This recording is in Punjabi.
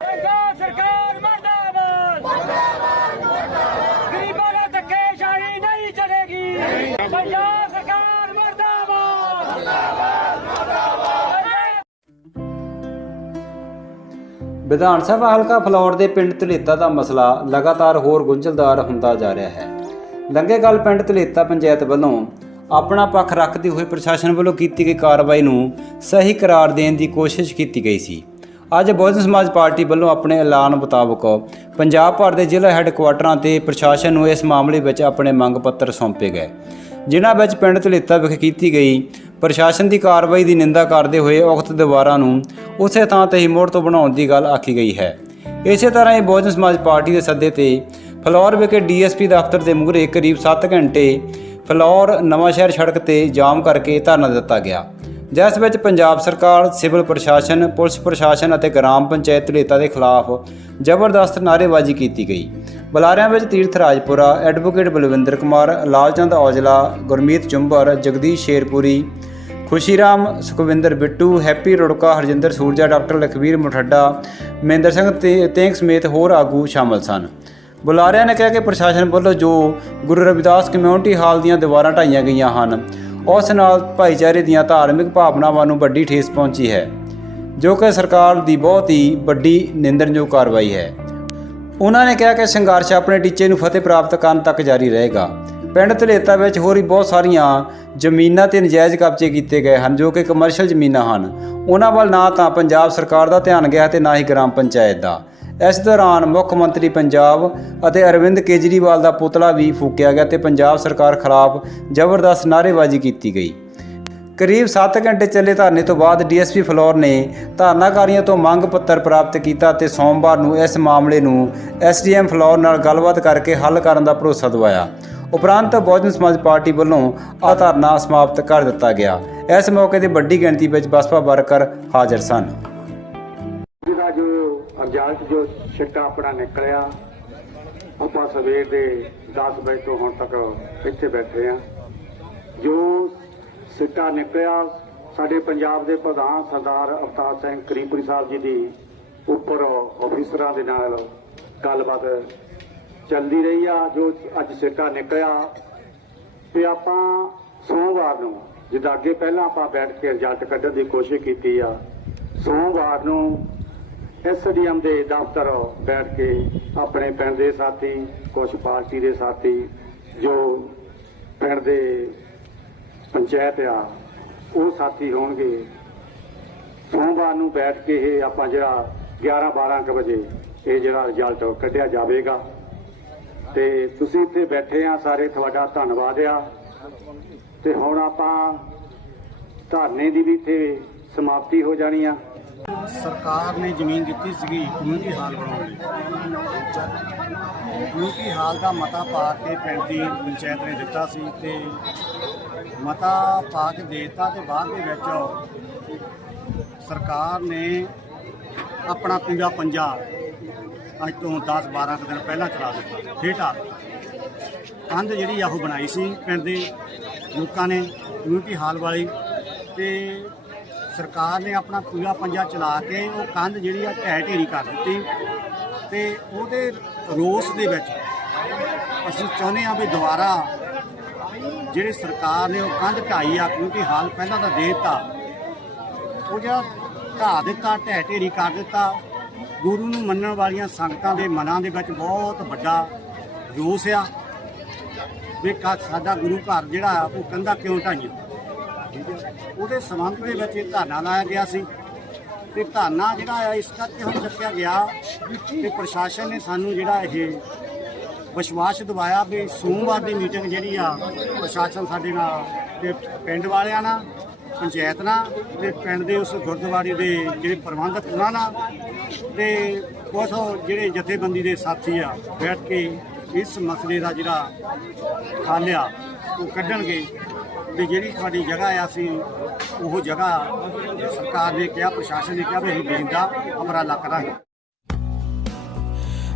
ਪੰਜਾਬ ਸਰਕਾਰ ਮਰਦਾਬਾਦ ਗਰੀਬਾਂ ਦਾ ਧੱਕੇਸ਼ਾਹੀ ਨਹੀਂ ਚਲੇਗੀ। ਵਿਧਾਨ ਸਭਾ ਹਲਕਾ ਫਲੌਰ ਦੇ ਪਿੰਡ ਧਲੇਤਾ ਦਾ ਮਸਲਾ ਲਗਾਤਾਰ ਹੋਰ ਗੁੰਝਲਦਾਰ ਹੁੰਦਾ ਜਾ ਰਿਹਾ ਹੈ। ਲੰਗੇਗਲ ਪਿੰਡ ਧਲੇਤਾ ਪੰਚਾਇਤ ਵੱਲੋਂ ਆਪਣਾ ਪੱਖ ਰੱਖਦੇ ਹੋਏ ਪ੍ਰਸ਼ਾਸਨ ਵੱਲੋਂ ਕੀਤੀ ਗਈ ਕਾਰਵਾਈ ਨੂੰ ਸਹੀ ਕਰਾਰ ਦੇਣ ਦੀ ਕੋਸ਼ਿਸ਼ ਕੀਤੀ ਗਈ ਸੀ। ਅੱਜ ਬਹੁਜਨ ਸਮਾਜ ਪਾਰਟੀ ਵੱਲੋਂ ਆਪਣੇ ਐਲਾਨ ਮੁਤਾਬਕ ਪੰਜਾਬ ਭਰ ਦੇ ਜ਼ਿਲ੍ਹਾ ਹੈੱਡਕੁਆਟਰਾਂ ਤੇ ਪ੍ਰਸ਼ਾਸਨ ਨੂੰ ਇਸ ਮਾਮਲੇ ਵਿੱਚ ਆਪਣੇ ਮੰਗ ਪੱਤਰ ਸੌਂਪੇ ਗਏ। ਜਿਨ੍ਹਾਂ ਵਿੱਚ ਪਿੰਡ ਧਲੇਤਾ ਵਿਖੇ ਕੀਤੀ ਗਈ, ਪ੍ਰਸ਼ਾਸਨ ਦੀ ਕਾਰਵਾਈ ਦੀ ਨਿੰਦਾ ਕਰਦੇ ਹੋਏ ਉਕਤ ਦੀਵਾਰਾਂ ਨੂੰ ਉਸੇ ਥਾਂ ਤੇ ਹੀ ਮੁੜ ਤੋਂ ਬਣਾਉਣ ਦੀ ਗੱਲ ਆਖੀ ਗਈ ਹੈ। ਇਸੇ ਤਰ੍ਹਾਂ ਹੀ ਬਹੁਜਨ ਸਮਾਜ ਪਾਰਟੀ ਦੇ ਸੱਦੇ ਤੇ ਫਲੌਰ ਵਿਖੇ ਡੀਐਸਪੀ ਦਫ਼ਤਰ ਦੇ ਮੂਹਰੇ ਕਰੀਬ 7 ਘੰਟੇ ਫਲੌਰ ਨਵਾਂਸ਼ਹਿਰ ਸੜਕ ਤੇ ਜਾਮ ਕਰਕੇ ਧਰਨਾ ਦਿੱਤਾ ਗਿਆ। ਜਿਸ ਵਿੱਚ ਪੰਜਾਬ ਸਰਕਾਰ, ਸਿਵਲ ਪ੍ਰਸ਼ਾਸਨ, ਪੁਲਿਸ ਪ੍ਰਸ਼ਾਸਨ ਅਤੇ ਗ੍ਰਾਮ ਪੰਚਾਇਤ ਧਲੇਤਾ ਦੇ ਖਿਲਾਫ ਜ਼ਬਰਦਸਤ ਨਾਅਰੇਬਾਜ਼ੀ ਕੀਤੀ ਗਈ। ਬੁਲਾਰਿਆਂ ਵਿੱਚ Tirath Rajpura, advocate Balwinder Kumar Lalchand Aujla, Gurmeet Chumbar Jagdish Sherpuri, Khushiram Sukhwinder Bittu, happy Rurka, Harjinder ਸੂਰਜਾ, doctor Lakhvir Muthadda, Mohinder Singh ਤੇ- ਤੇਂਗ ਸਮੇਤ ਹੋਰ ਆਗੂ ਸ਼ਾਮਲ ਸਨ। ਬੁਲਾਰਿਆਂ ਨੇ ਕਿਹਾ ਕਿ ਪ੍ਰਸ਼ਾਸਨ ਵੱਲੋਂ ਜੋ ਗੁਰੂ ਰਵਿਦਾਸ ਕਮਿਊਨਿਟੀ ਹਾਲ ਦੀਆਂ ਦੀਵਾਰਾਂ ਢਾਈਆਂ ਗਈਆਂ ਹਨ, ਉਸ ਨਾਲ ਭਾਈਚਾਰੇ ਦੀਆਂ ਧਾਰਮਿਕ ਭਾਵਨਾਵਾਂ ਨੂੰ ਵੱਡੀ ਠੇਸ ਪਹੁੰਚੀ ਹੈ, ਜੋ ਕਿ ਸਰਕਾਰ ਦੀ ਬਹੁਤ ਹੀ ਵੱਡੀ ਨਿੰਦਣਯੋਗ ਕਾਰਵਾਈ ਹੈ। ਉਹਨਾਂ ਨੇ ਕਿਹਾ ਕਿ ਸੰਘਰਸ਼ ਆਪਣੇ ਟੀਚੇ ਨੂੰ ਫਤਿਹ ਪ੍ਰਾਪਤ ਕਰਨ ਤੱਕ ਜਾਰੀ ਰਹੇਗਾ। ਪਿੰਡ ਧਲੇਤਾ ਵਿੱਚ ਹੋਰ ਵੀ ਬਹੁਤ ਸਾਰੀਆਂ ਜ਼ਮੀਨਾਂ ਤੇ ਨਜਾਇਜ਼ ਕਬਜ਼ੇ ਕੀਤੇ ਗਏ ਹਨ, ਜੋ ਕਿ ਕਮਰਸ਼ੀਅਲ ਜ਼ਮੀਨਾਂ ਹਨ। ਉਹਨਾਂ ਵੱਲ ਨਾ ਤਾਂ ਪੰਜਾਬ ਸਰਕਾਰ ਦਾ ਧਿਆਨ ਗਿਆ ਤੇ ਨਾ ਹੀ ਗ੍ਰਾਮ ਪੰਚਾਇਤ ਦਾ। ਇਸ ਦੌਰਾਨ ਮੁੱਖ ਮੰਤਰੀ ਪੰਜਾਬ ਅਤੇ ਅਰਵਿੰਦ ਕੇਜਰੀਵਾਲ ਦਾ ਪੁਤਲਾ ਵੀ ਫੂਕਿਆ ਗਿਆ ਤੇ ਪੰਜਾਬ ਸਰਕਾਰ ਖਿਲਾਫ ਜ਼ਬਰਦਸਤ ਨਾਅਰੇਬਾਜ਼ੀ ਕੀਤੀ ਗਈ। ਕਰੀਬ 7 ਘੰਟੇ ਚੱਲੇ ਧਰਨੇ ਤੋਂ ਬਾਅਦ ਡੀਐਸਪੀ ਫਲੋਰ ਨੇ ਧਰਨਾਕਾਰੀਆਂ ਤੋਂ ਮੰਗ ਪੱਤਰ ਪ੍ਰਾਪਤ ਕੀਤਾ ਤੇ ਸੋਮਵਾਰ ਨੂੰ ਇਸ ਮਾਮਲੇ ਨੂੰ ਐਸਡੀਐਮ ਫਲੋਰ ਨਾਲ ਗੱਲਬਾਤ ਕਰਕੇ ਹੱਲ ਕਰਨ ਦਾ ਭਰੋਸਾ ਦਿਵਾਇਆ। ਉਪਰੰਤ ਬਹੁਜਨ ਸਮਾਜ ਪਾਰਟੀ ਵੱਲੋਂ ਆ ਧਰਨਾ ਸਮਾਪਤ ਕਰ ਦਿੱਤਾ ਗਿਆ। ਇਸ ਮੌਕੇ ਤੇ ਵੱਡੀ ਗਿਣਤੀ ਵਿੱਚ ਬਸਪਾ ਵਰਕਰ ਹਾਜ਼ਰ ਸਨ। ਜਿਹਦਾ ਜੋ ਰਿਜ਼ਲਟ ਜੋ ਛਿੱਟਾ ਆਪਣਾ ਨਿਕਲਿਆ, ਆਪਾਂ ਸਵੇਰ ਦੇ 10 ਵਜੇ ਤੋਂ ਹੁਣ ਤੱਕ ਇੱਥੇ ਬੈਠੇ ਆ ਜੋ ਸਿੱਟਾ ਨਿਕਲਿਆ। ਸਾਡੇ ਪੰਜਾਬ ਦੇ ਪ੍ਰਧਾਨ ਸਰਦਾਰ ਅਵਤਾਰ ਸਿੰਘ ਕਰੀਮਪੁਰੀ ਸਾਹਿਬ ਜੀ ਦੀ ਉੱਪਰ ਆਫੀਸਰਾਂ ਦੇ ਨਾਲ ਗੱਲਬਾਤ ਚੱਲਦੀ ਰਹੀ ਆ, ਜੋ ਅੱਜ ਸਿੱਟਾ ਨਿਕਲਿਆ। ਤੇ ਆਪਾਂ ਸੋਮਵਾਰ ਨੂੰ, ਜਿੱਦਾਂ ਅੱਗੇ ਪਹਿਲਾਂ ਆਪਾਂ ਬੈਠ ਕੇ ਰਿਜ਼ਲਟ ਕੱਢਣ ਦੀ ਕੋਸ਼ਿਸ਼ ਕੀਤੀ ਆ, ਸੋਮਵਾਰ ਨੂੰ ਐਸਡੀਐਮ ਦੇ ਦਫ਼ਤਰ ਬੈਠ ਕੇ ਆਪਣੇ ਪਿੰਡ ਦੇ ਸਾਥੀ ਕੁਝ ਪਾਰਟੀ ਦੇ ਸਾਥੀ, ਜੋ ਪਿੰਡ ਦੇ ਪੰਚਾਇਤ ਆ, ਉਹ ਸਾਥੀ ਹੋਣਗੇ। ਸੋਮਵਾਰ ਨੂੰ ਬੈਠ ਕੇ ਇਹ ਆਪਾਂ ਜਿਹੜਾ 11 12 ਕੁ ਵਜੇ ਇਹ ਜਿਹੜਾ ਰਿਜ਼ਲਟ ਕੱਢਿਆ ਜਾਵੇਗਾ। ਤੇ ਤੁਸੀਂ ਇੱਥੇ ਬੈਠੇ ਆ, ਸਾਰੇ ਤੁਹਾਡਾ ਧੰਨਵਾਦ ਆ। ਤੇ ਹੁਣ ਆਪਾਂ ਧਰਨੇ ਦੀ ਵੀ ਇੱਥੇ ਸਮਾਪਤੀ ਹੋ ਜਾਣੀ ਆ। ਸਰਕਾਰ ਨੇ ਜ਼ਮੀਨ ਦਿੱਤੀ ਸੀਗੀ ਕਮਿਊਨਿਟੀ ਹਾਲ ਬਣਾਉਣ ਲਈ। ਕਮਿਊਨਿਟੀ ਹਾਲ ਦਾ ਮਤਾ ਪਾ ਕੇ ਪਿੰਡ ਦੀ ਪੰਚਾਇਤ ਨੇ ਦਿੱਤਾ ਸੀ ਤੇ ਮਤਾ ਪਾ ਕੇ ਦੇ ਦਿੱਤਾ ਤੇ ਬਾਅਦ ਦੇ ਵਿੱਚ ਸਰਕਾਰ ਨੇ ਆਪਣਾ ਪੂਰਾ ਪੰਜਾ ਅੱਜ ਤੋਂ 10 12 ਕੁ ਦਿਨ ਪਹਿਲਾਂ ਚਲਾ ਦਿੱਤਾ, ਫੇਰ ਢਾਹ ਕੰਧ ਜਿਹੜੀ ਆ ਉਹ ਬਣਾਈ ਸੀ ਪਿੰਡ ਦੇ ਲੋਕਾਂ ਨੇ ਕਮਿਊਨਿਟੀ ਹਾਲ ਵਾਲੀ ਤੇ ਸਰਕਾਰ ਨੇ ਆਪਣਾ ਪੂਰਾ ਪੰਜਾ ਚਲਾ ਕੇ ਉਹ ਕੰਧ ਜਿਹੜੀ ਆ ਢਹਿ ਢੇਰੀ ਕਰ ਦਿੱਤੀ ਤੇ ਉਹਦੇ ਰੋਸ ਦੇ ਵਿੱਚ ਅਸੀਂ ਚਾਹੁੰਦੇ ਆ ਵੀ ਦੁਬਾਰਾ ਜਿਹੜੀ ਸਰਕਾਰ ਨੇ ਉਹ ਕੰਧ ਢਾਈ ਆ, ਕਿਉਂਕਿ ਹਾਲ ਪਹਿਲਾਂ ਤਾਂ ਦੇ ਦਿੱਤਾ। ਉਹ ਜਿਹੜਾ ਢਾਹ ਦਿੱਤਾ, ਢਹਿ ਢੇਰੀ ਕਰ ਦਿੱਤਾ, ਗੁਰੂ ਨੂੰ ਮੰਨਣ ਵਾਲੀਆਂ ਸੰਗਤਾਂ ਦੇ ਮਨਾਂ ਦੇ ਵਿੱਚ ਬਹੁਤ ਵੱਡਾ ਰੋਸ ਆ। ਵੀ ਕਾ ਸਾਡਾ ਗੁਰੂ ਘਰ ਜਿਹੜਾ ਆ, ਉਹ ਕੰਧਾ ਕਿਉਂ ਢਾਈਆਂ? ਉਹਦੇ ਸੰਬੰਧ ਦੇ ਵਿੱਚ ਇਹ ਧਰਨਾ ਲਾਇਆ ਗਿਆ ਸੀ। ਤੇ ਧਰਨਾ ਜਿਹੜਾ ਆ, ਇਸ ਕਰਕੇ ਹੁਣ ਚੱਕਿਆ ਗਿਆ ਕਿ ਪ੍ਰਸ਼ਾਸਨ ਨੇ ਸਾਨੂੰ ਜਿਹੜਾ ਇਹ ਵਿਸ਼ਵਾਸ ਦਿਵਾਇਆ ਵੀ ਸੋਮਵਾਰ ਦੀ ਮੀਟਿੰਗ ਜਿਹੜੀ ਆ, ਪ੍ਰਸ਼ਾਸਨ ਸਾਡੇ ਨਾਲ ਤੇ ਪਿੰਡ ਵਾਲਿਆਂ ਨਾਲ, ਪੰਚਾਇਤ ਨਾਲ ਤੇ ਪਿੰਡ ਦੇ ਉਸ ਗੁਰਦੁਆਰੇ ਦੇ ਜਿਹੜੇ ਪ੍ਰਬੰਧਕ ਉਹਨਾਂ ਨਾਲ ਤੇ ਉਸ ਜਿਹੜੇ ਜਥੇਬੰਦੀ ਦੇ ਸਾਥੀ ਆ, ਬੈਠ ਕੇ ਇਸ ਮਸਲੇ ਦਾ ਜਿਹੜਾ ਹੱਲ ਆ, ਉਹ ਕੱਢਣਗੇ। ਤੇ ਜਿਹੜੀ ਤੁਹਾਡੀ ਜਗ੍ਹਾ ਆ, ਅਸੀਂ ਉਹ ਜਗ੍ਹਾ ਸਰਕਾਰ ਨੇ ਕਿਹਾ, ਪ੍ਰਸ਼ਾਸਨ ਨੇ ਕਿਹਾ ਵੀ ਅਸੀਂ ਦੇਣ ਦਾ ਉਪਰਾਲਾ ਕਰਾਂਗੇ।